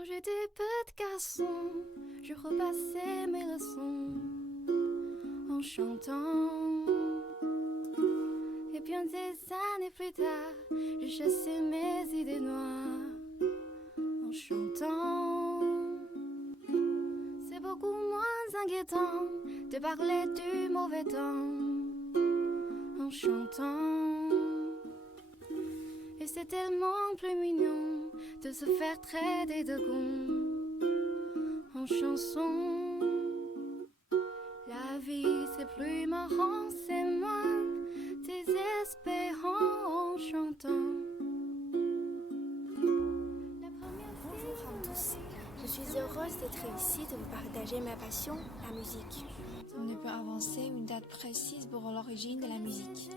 Quand j'étais petit garçon, je repassais mes leçons en chantant. Et bien des années plus tard, je chassais mes idées noires en chantant. C'est beaucoup moins inquiétant de parler du mauvais temps en chantant. Et c'est tellement plus mignon de se faire traiter de con en chanson. La vie c'est plus marrant, c'est moins désespérant en chantant. Bonjour à tous, je suis heureuse d'être ici de vous partager ma passion, la musique. On ne peut avancer une date précise pour l'origine de la musique,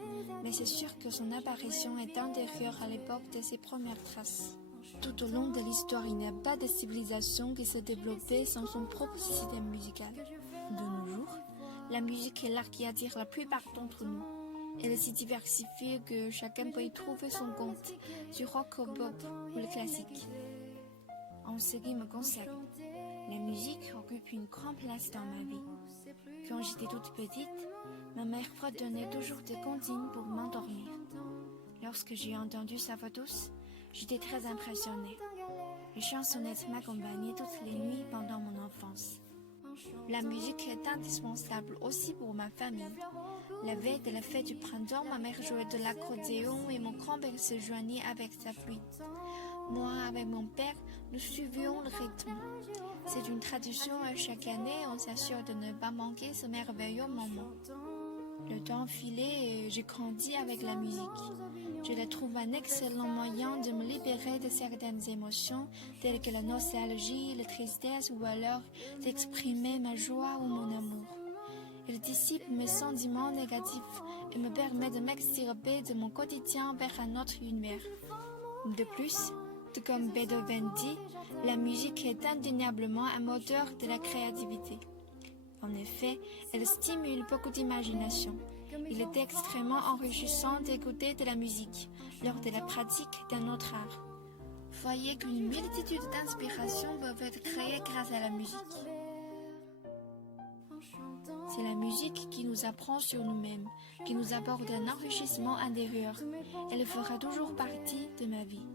mais c'est sûr que son apparition est antérieure à l'époque de ses premières traces. Tout au long de l'histoire, il n'y a pas de civilisation qui s'est développée sans son propre système musical. De nos jours, la musique est l'art qui attire la plupart d'entre nous. Elle est si diversifiée que chacun peut y trouver son compte, du rock au pop ou le classique. En ce qui me concerne, la musique occupe une grande place dans ma vie. Quand j'étais toute petite, ma mère fredonnait toujours des comptines pour m'endormir. Lorsque j'ai entendu sa voix douce, j'étais très impressionnée. Les chansonnettes m'accompagnaient toutes les nuits pendant mon enfance. La musique est indispensable aussi pour ma famille. La veille de la fête du printemps, ma mère jouait de l'accordéon et mon grand-père se joignait avec sa flûte. Moi, avec mon père, nous suivions le rythme. C'est une tradition et chaque année, on s'assure de ne pas manquer ce merveilleux moment. Le temps filait et j'ai grandi avec la musique. Je la trouve un excellent moyen de me libérer de certaines émotions, telles que la nostalgie, la tristesse ou alors d'exprimer ma joie ou mon amour. Elle dissipe mes sentiments négatifs et me permet de m'extirper de mon quotidien vers un autre univers. De plus, tout comme Beethoven dit, la musique est indéniablement un moteur de la créativité. En effet, elle stimule beaucoup d'imagination. Il est extrêmement enrichissant d'écouter de la musique lors de la pratique d'un autre art. Voyez qu'une multitude d'inspirations peuvent être créées grâce à la musique. C'est la musique qui nous apprend sur nous-mêmes, qui nous apporte un enrichissement intérieur. Elle fera toujours partie de ma vie.